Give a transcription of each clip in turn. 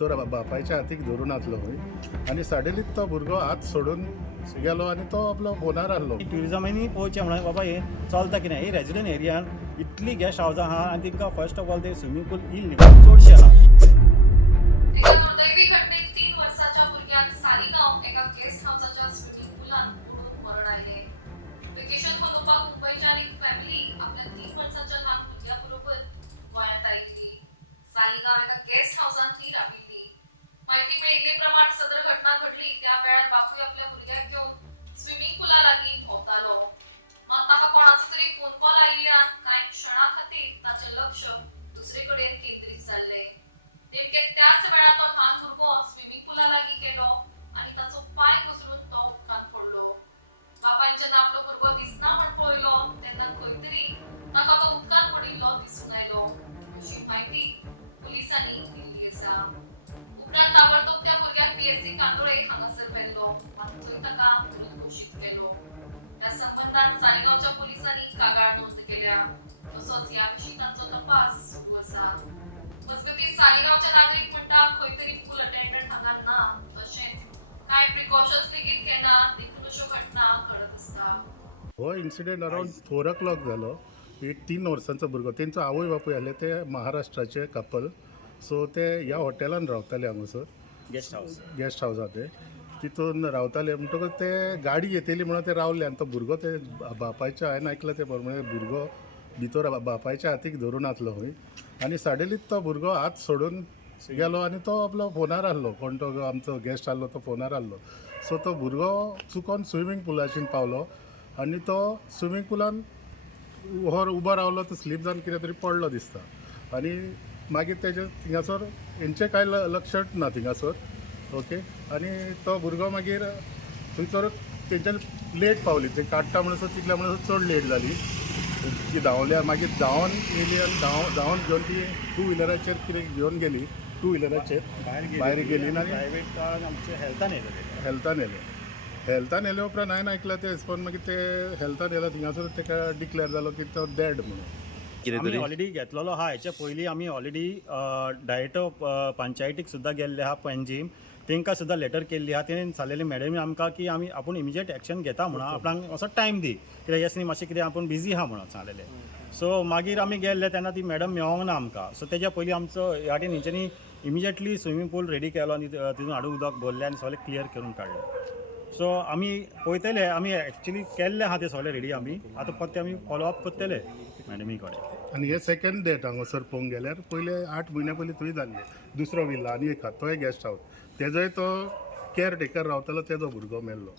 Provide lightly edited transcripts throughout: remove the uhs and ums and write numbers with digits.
तो बापायच्या हातीक धरून आसलो खंय आनी सडनलीच तो भुरगो हात सोडून गेलो आनी तो आपलो फोनार आसलो. ट्युरिजमांनी पळोवचें म्हणून बाबा हे चलता कितें ही रेजिडेंट एरियान इतली गेस्ट हावजां आहा आनी तिका फर्स्ट ऑफ ऑल ते स्विमींग पूल इल्लीगल चडशे आहा. एका दुर्दैवी घटनेत 3 वर्षाच्या भुरग्याक सालिगांव एका गेस्ट हाऊसाच्या स्विमिंग पुलान बुडून मरण आयले. वेकेशन मनोवपाक मुंबयच्यान एक फॅमिली आपल्या 3 वर्षाच्या ल्हान भुरग्याबरोबर गोंयांत आयिल्ली. सालिगांव एका गेस्ट हाऊसान ती राविल्ली. माहिती मेळिल्ले प्रमाण सदर घटना घडली त्या वेळार बापूय आपल्या भुरग्याक घेवन स्विमिंग पुला लागीं भोंवतालो. मात ताका कोणाचो तरी फोन कॉल आयिल्ल्यान कांय क्षणां खातीर ताचें लक्ष दुसरे कडेन केंद्रीत जाल्लें. नेमके त्याच वेळार तो ल्हान भुरगो स्विमिंग पुला लागीं गेलो आनी ताचो पाय घसरून तो उदकांत पडलो. बापायन जेन्ना आपलो भुरगो दिसना म्हूण पळयलो तेन्ना खंय तरी ताका तो उदकांत पडिल्लो दिसून आयलो अशी माहिती पुलिसांनी दिल्ली आसा. उपरांत ताबडतोब त्या भुरग्याक पीएचसी कांदोळे हांगासर व्हेल्लो आनी थंय ताका मृत घोशीत केलो. ह्या संबंदान सालिगांवच्या पुलिसांनी कागाळ नोंद केल्या. तसोच ह्या विशीं तांचो तपास सुरू आसा. मजगतीं सालिगांवचे नागरीक म्हणटा खंय तरी पूल अटेंडंट हांगा ना तशेंच कांय प्रिकॉशन्स लेगीत घेना देखून अश्यो घटना घडत आसता. हो इन्सिडेंट अरावंड 4 o'clock जालो. एक 3 वर्सांचो भुरगो तेंचो आवय बापूय आसले ते महाराष्ट्राचे कपल. सो ते ह्या हॉटेलान रावताले हांगासर गेस्ट हावसा ते तितून रावताले म्हणटकच ते गाडी येतली म्हणून ते रावले आनी तो भुरगो ते बापायच्या हांवें आयकलां ते प्रमाणे भुरगो भितर बापायच्या हातीक धरून आसलो खंय आनी सडनलीच तो भुरगो हात सोडून गेलो आनी तो आपलो फोनार आसलो. कोण तो आमचो गेस्ट आसलो तो फोनार आसलो. सो तो भुरगो चुकोन स्विमींग पुलाच्यान पावलो आनी तो स्विमींग पुलान उबो रावलो तो स्लीप जावन कितें तरी पडलो दिसता. आनी मागीर तेजे थिंगासर हेंचें कांय लक्षांत ना थिंगासर. ओके आनी तो भुरगो मागीर थंयसर तेंच्यान लेट पावली ते काडटा म्हणसर तितल्या म्हणसर चड लेट जाली ती धांवल्या मागीर धांवन येयली आनी धांवन घेवन ती 2 व्हिलराचेर कितें घेवन गेली 2 व्हिलराचेर भायर गेली आनी हेल्थान येले उपरांत हांवें आयकलां ते हिसपान मागीर ते हेल्थान येयला थिंगासर ताका डिक्लेअर जालो की तो डेड म्हणून. आमी ऑलरेडी घेतलेलो आहा. हेच्या पयलीं आमी ऑलरेडी डायरेक्टर पंचायतीक सुद्दां गेल्ले आहा पणजीम तांकां सुद्दां लेटर केल्ली आहा. तेणें सांगलेलें मॅडमी आमकां की आपूण इमिजिएट एक्शन घेता म्हणून आपणाक असो टायम दी कित्याक येस न्ही मातशें कितें आपूण बिजी आहा म्हणून सांगलेलें. सो मागीर आमी गेल्ले तेन्ना ती मॅडम मेळोंक ना आमकां. सो तेज्या पयलीं आमचो ह्या वाटेन हेंच्यांनी इमिजिएटली स्विमींग पूल रेडी केलो आनी तितून हाडून उदक भरलें आनी सगळें क्लियर करून काडलें. सो आमी पळयतले आमी एक्चुली केल्ले आहा ते सगळे रेडी आमी आतां फक्त आमी फॉलोअप करतले मॅडमी कडेन. आनी हे सेकंड डेट हांगासर पळोवंक गेल्यार पयले 8 म्हयन्या पयलीं थंय जाल्ले दुसरो विल्ला आनी एक तोय गेस्ट हावस तेजोय तो केअर टेकर रावतालो तेजो भुरगो मेल्लो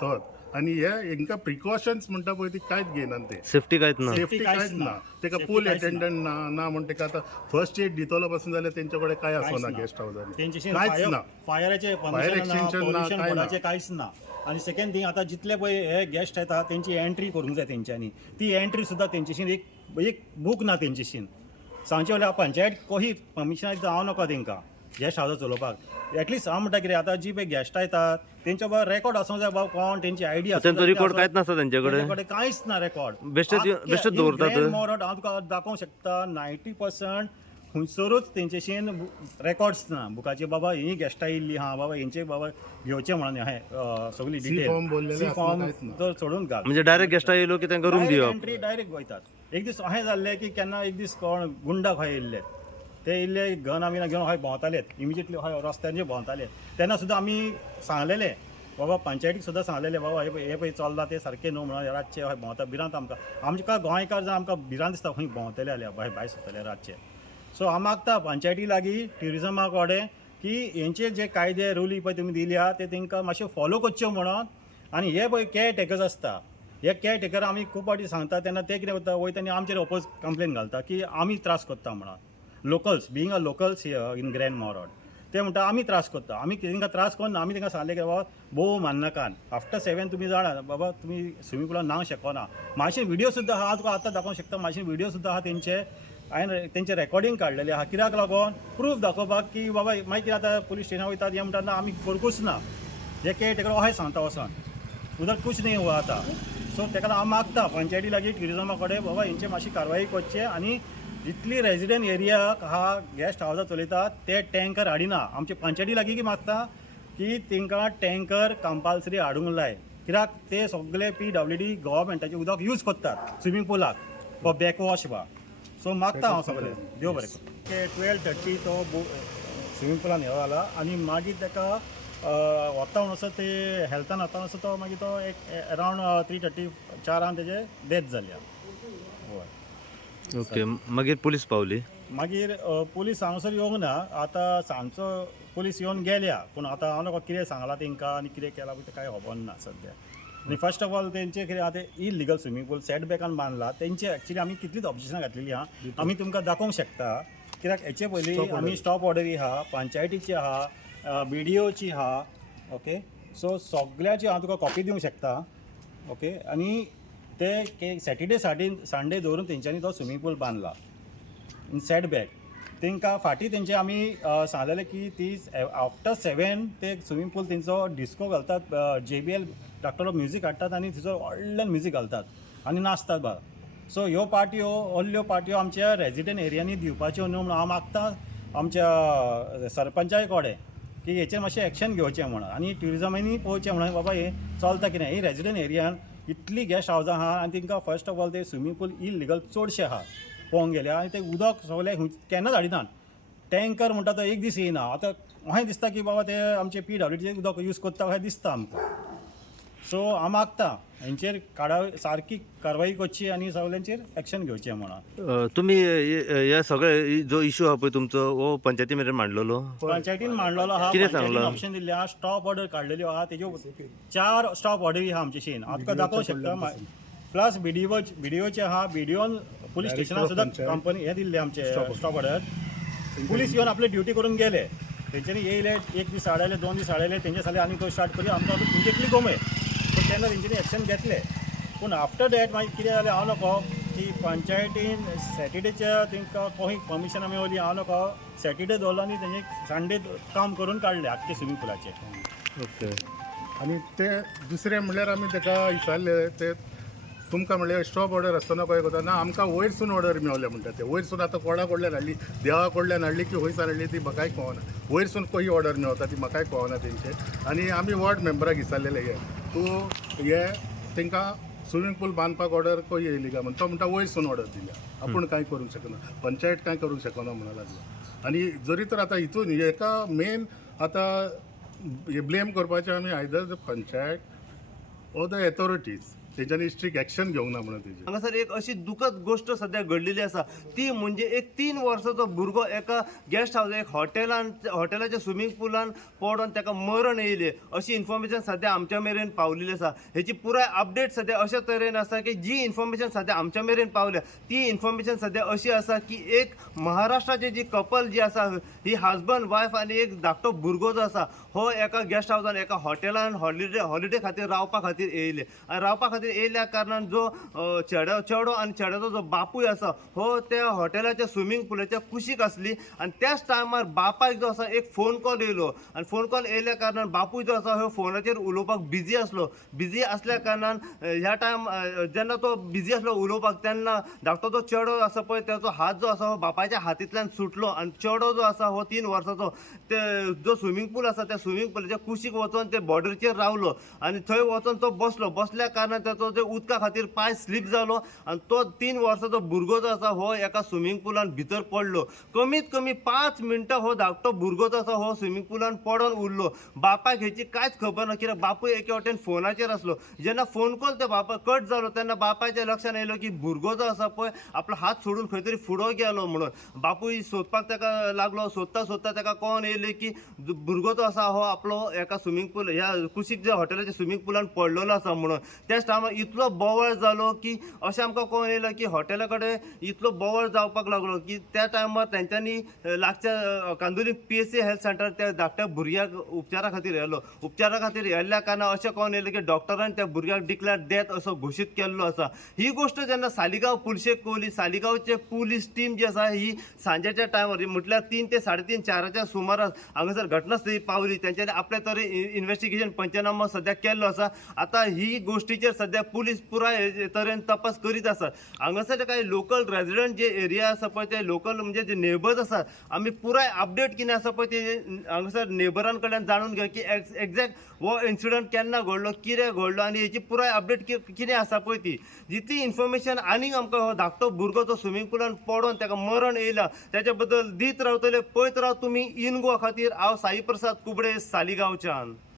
तोच. आनी हे हांकां प्रिकॉशन्स म्हणटा पळय ती कांयच घेयनात ते सेफ्टी कांयच ना ताका पूल अटेंडंट ना म्हण ताका आतां फर्स्ट एड दितलो पासून जाल्यार तेंचे कडेन कांय आसना गेस्ट हावसांनी कांयच ना. फायराचे पोल्युशन कांयच ना. आनी सेकंड थिंग आतां जितले पळय हे गेस्ट येता तेंची एंट्री करूंक जाय तेंच्यांनी. ती एंट्री सुद्दां तेंचेशीन एक बूक ना तेंचेशीन. सांगचे वयल्या पंचायत कोही परमिशन जावं नाका तेंकां गेस्ट हावस चलोवपाक. एटलिस्ट हांव म्हणटा कितें आतां जी पळय गेस्टां येतात तेंच्या बाबा रेकॉर्ड आसूंक जाय बाबा कोण तेंची आयडी आसा रिकॉर्ड कांयच नासता तेंचे कडेन कांयच ना रेकॉर्ड. बेश्टेच दवरतात. मोरड हांव तुका दाखोवंक शकता 90% खंयसरूच तेंचेशीन रेकॉर्ड्स ना बुकाचे बाबा ही गेस्टां येयल्ली हा बाबा हेंचे बाबा घेवचे म्हणून हांवें सगळी डिटेल फॉर्म तो सोडून घाल म्हणजे डायरेक्ट गेस्टां येयलो की तांकां रूम दिवप. एंट्री डायरेक्ट वयतात. एक दीस अशें जाल्लें की केन्ना एक दीस कोण गुंडा खंय येयल्ले ते येयल्ले गन आमी घेवन खंय भोंवतालेत इमिजिएटली खंय रस्त्यार भोंवताले तेन्ना सुद्दां आमी सांगलेलें बाबा पंचायतीक सुद्दां सांगलेलें बाबा हे पळय चलता ते सारकें न्हू म्हणून रातचे खंय भोंवता भिरांत आमकां गोंयकार जावन आमकां भिरांत दिसता खंय भोंवतले जाल्यार भायर सुटतले रातचे. सो हांव मागता पंचायती लागीं ट्युरिजमा कडेन की हेंचे जे कायदे रुली पळय तुमी दिल्या ते तांकां मातशे फॉलो करच्यो म्हणून. आनी हे पळय केअर टेकर्स आसता हे केअर टेकर आमी खूब फावटी सांगता तेन्ना ते कितें करता वयता आनी आमचेर अपोज कंप्लेन घालता की आमी त्रास करता म्हणून. Locals being a locals in grand मोरड ते म्हणटा आमी त्रास करता. आमी तांकां त्रास करून आमी तांकां सांगलें की बाबा भोव मान्नाकान आफ्टर 7 तुमी जाणा बाबा तुमी स्विमींग पुलान नांव शकना. मातशे व्हिडिओ सुद्दां आहा तुका आतां दाखोवंक शकता. मातशे व्हिडिओ सुद्दां आहा तेंचे हांवें तेंचे रेकॉर्डिंग काडलेलें आहा. कित्याक लागून प्रूफ दाखोवपाक की बाबा मागीर कितें आतां पुलीस स्टेशनार वयतात हे म्हणटा आमी करकूच ना हे केअर टेकर अशें सांगता वचोन उदक कुछ न्ही आतां. सो ताका हांव मागता पंचायती लागीं ट्युरिजमा कडेन बाबा हेंचे मातशी कारवाई करचे आनी जितली रेजिडेंट एरिया हा गेस्ट हावसां चलयतात ते टँकर हाडिना. आमचे पंचायती लागीं की मागता की तांकां टँकर कंपल्सरी हाडूंक लाय, कित्याक ते सगळे PWD गव्हर्मेंटाचें उदक यूज करतात स्विमींग पुलाक फॉर बॅकवॉश बा. सो मागता हांव सगळें देव बरें करूं. ते 12:30 तो स्विमींग पुलान हें जाला आनी मागीर ताका वता म्हणसर ते हेल्थान वता म्हणसर तो मागीर तो एक अरावंड 3:30 4 तेजे डेथ जाली. हय. ओके मागीर पुलीस पावली. मागीर पुलीस हांगासर येवंक ना. आतां सांजचो पुलीस येवन गेल्या, पूण आतां हांव नका कितें सांगलां तांकां आनी कितें केलां पळय तें कांय खबर ना सद्या. आनी फर्स्ट ऑफ ऑल तेंचे कितें आतां इलिगल स्विमींग पूल सेटबॅकान बांदला तेंचे एक्चुअली आमी कितलीच ऑब्जेक्शनां घातलेलीं आहा. आमी तुमकां दाखोवंक शकता, कित्याक हेचे पयलीं आमी स्टॉप ऑर्डरी आहा, पंचायतीची आहा, BDOची आहा. ओके, सो सगळ्याची हांव तुका कॉपी दिवंक शकता. ओके, आनी ते सॅटर्डे संडे दवरून तेंच्यांनी तो स्विमींग पूल बांदला इन सेटबॅक. तांकां फाटीं तेंचे आमी सांगलेलें की ती आफ्टर 7 ते स्विमींग पूल तेंचो डिस्को घालतात, JBL धाकटो म्युजीक हाडटात आनी थंयसर व्हडल्यान म्युजीक घालतात आनी नाचतात बा. सो ह्यो पार्ट्यो व्हडल्यो पार्ट्यो आमच्या रेजिडेंट एरियांनी दिवपाच्यो न्हू म्हणून हांव मागतां आमच्या सरपंचाय कडेन की हेचेर मातशें एक्शन घेवचें म्हणून, आनी ट्युरिजमांनी पळोवचें म्हणून बाबा हें चलता कितें. ही रेजिडेंट एरियान इतली गेस्ट हावजां आहा आनी तांकां फर्स्ट ऑफ ऑल ते स्विमींग पूल इलिगल चडशे आहा पळोवंक गेल्या. आनी ते उदक सगळें केन्नाच हाडिनात. टँकर म्हणटा तो एक दीस येयना. आतां अशें दिसता की बाबा ते आमचे PWDचें उदक यूज करता अशें दिसता आमकां. सो हांव मागतां हेंचेर सारकी कारवाई करची आनी सगळ्यांचेर एक्शन घेवचें म्हणून. तुम्ही ह्या सगळे जो इशू हा पळय तुमचो हो पंचायती मेरेन मांडलेलो. पंचायतीन मांडलेलो आहा. कितें पंचायतीन सांगलां? ऑप्शन दिल्लें आहा, स्टॉप ऑर्डर काडलेल्यो आहा, तेज्यो 4 स्टॉप ऑर्डरी आहा आमचेशीन. हांव तुका दाखोवंक शकता. प्लस BDOचे आहा. BDOन पुलीस स्टेशनार सुद्दां कंपनी हें दिल्लें आमचे स्टॉप ऑर्डर. पुलीस येवन आपली ड्युटी करून गेले. तेंच्यांनी येयले, एक दीस आडयले, 2 दीस आडयले, तेंचे फाल्यां आनी तो स्टार्ट करी आमकां तुमचे इतली गमय. सो तेन्ना तेंच्यांनी एक्शन घेतले. पूण आफ्टर दॅट मागीर कितें जालें हांव नको की पंचायतीन सॅटर्डेच्या तांकां खंय परमिशनां मेळ्ळी हांव नको सॅटर्डे दवरलो आनी तेंचे संडे काम करून काडले आख्खे स्विमींग पुलाचे. ओके. आनी ते दुसरें म्हणल्यार आमी ताका विचारले ते तुमकां म्हणल्यार स्टॉप ऑर्डर आसतना कळ्ळें करता ना आमकां वयरसून ऑर्डर मेळ्ळें म्हणटा ते. वयरसून आतां कोणा कडल्यान हाडली, देवा कडल्यान हाडली की खंयसान हाडली ती म्हाकाय कळना. वयरसून खंय ऑर्डर मेळटा ती म्हाकाय कळना तेंचे. आनी आमी वॉर्ड मेंबराक विचारलेले हे तूं हे तांकां स्विमींग पूल बांदपाक ऑर्डर खंय येयली काय म्हणून तो म्हणटा वयरसून ऑर्डर दिल्या, आपूण कांय करूंक शकना, पंचायत कांय करूंक शकना म्हणून लागलो. आनी जरी तर आतां हितून हेका मेन आतां हे ब्लेम करपाचें आमी either panchayat or the authorities तेंच्यांनी स्ट्रिक्ट एक्शन घेवंक ना म्हणून तेजेर. हांगासर एक अशी दुखद गोष्ट सध्या घडलेली आसा ती म्हणजे एक 3 वर्साचो भुरगो एका गेस्ट हावस एक हॉटेलाच्या स्विमींग पुलान पडून ताका मरण येयलें अशी इन्फॉर्मेशन सध्या आमच्या मेरेन पावलेली आसा. हेची पुराय अपडेट सध्या अशा तरेन आसा की जी इन्फॉर्मेशन सध्या आमच्या मेरेन पावल्या ती इन्फॉर्मेशन सध्या अशी आसा की एक महाराष्ट्राचे जी कपल जी आसा ही हजबंड वायफ आनी एक धाकटो भुरगो जो आसा हो एका गेस्ट हावसान एका हॉटेलान हॉलिडे खातीर रावपा खातीर येयले. आनी रावपा खातीर येयल्या कारणान जो चेडो आनी चेड्याचो जो बापूय आसा हो त्या हॉटेलाच्या स्विमींग पुलाच्या कुशीक आसली. आनी त्याच टायमार बापायक जो आसा एक फोन कॉल येयलो आनी फोन कॉल येयल्या कारणान बापूय जो आसा हो फोनाचेर उलोवपाक बिजी आसलो. बिजी असल्या कारणान ह्या टायम जेन्ना तो बिजी आसलो उलोवपाक तेन्ना धाकटो जो चेडो आसा पळय त्याचो हात जो आसा हो बापायच्या हातींतल्यान सुटलो आनी चेडो जो आसा हो 3 वर्साचो ते जो स्विमींग पूल आसा त्या स्विमींग पुलाच्या कुशीक वचून ते बॉर्डरीचेर रावलो आनी थंय वचून तो बसल्या कारणान तो जे उदका खातीर पांय स्लीप जालो आनी तो 3 वर्साचो भुरगो जो आसा हो एका स्विमींग पुलान भितर पडलो. कमीत कमी 5 मिनटां हो धाकटो भुरगो जो आसा हो स्विमींग पुलान पडून उरलो. बापायक हेची कांयच खबर ना कित्याक बापूय एके वटेन फोनाचेर आसलो. जेन्ना फोन कॉल त्या बापा कट जालो तेन्ना बापायच्या लक्षान येयलो की भुरगो जो आसा पळय आपलो हात सोडून खंय तरी फुडो गेलो म्हणून. बापूय सोदपाक ताका लागलो. सोदता ताका कळोन येयलें की भुरगो जो आसा हो आपलो एका स्विमींग पूल ह्या कुशीक जे हॉटेलाच्या स्विमींग पुलान पडलेलो आसा म्हणून. त्याच टायमार इतलो बोवाळ जालो की अशें आमकां कळोन येयलें की हॉटेला कडेन इतलो बोवाळ जावपाक लागलो की त्या टायमार तेंच्यांनी लागच्या कांदोली PSC हेल्थ सेंटर त्या धाकट्या भुरग्याक उपचारा खातीर व्हेलो. उपचारा खातीर व्हेल्ल्या कारणान अशें कळोन येयलें की डॉक्टरान त्या भुरग्याक डिक्लेअर डेथ असो घोशीत केल्लो आसा. ही गोश्ट जेन्ना सालिगांव पुलिशेक कळली सालिगांवचे पुलीस टीम जी आसा ही सांजेच्या टायमार म्हटल्यार 3 ते 3:30 4च्या सुमाराक हांगासर घटनास्थळी पावली तेंच्यांनी आपल्या तरी इन्व्हेस्टिगेशन पंचनामा सध्या केल्लो आसा. आता ही गोष्टीचेर सध्या पुलीस पुराय तरेन तपास करीत आसा. हांगासर काही लोकल रेजिडेंट जे एरिया आसा पळय ते लोकल म्हणजे जे नेबर्स आसा आमी पुराय अपडेट कितें आसा पळय ते हांगासर नेबरां कडल्यान जाणून घेवया की एक्झॅक्ट हो इन्सिडंट केन्ना घडलो कितें घडलो आनी हेची पुराय अपडेट कितें आसा पळय ती जितली इन्फॉर्मेशन आनीक आमकां हो धाकटो भुरगो तो स्विमींग पुलान पडोन ताका मरण येयला त्याच्या बद्दल दीत रावतले पळयत राव तुमी इन गोवा खातीर हांव साई प्रसाद कुबडे सालिगांवच्यान.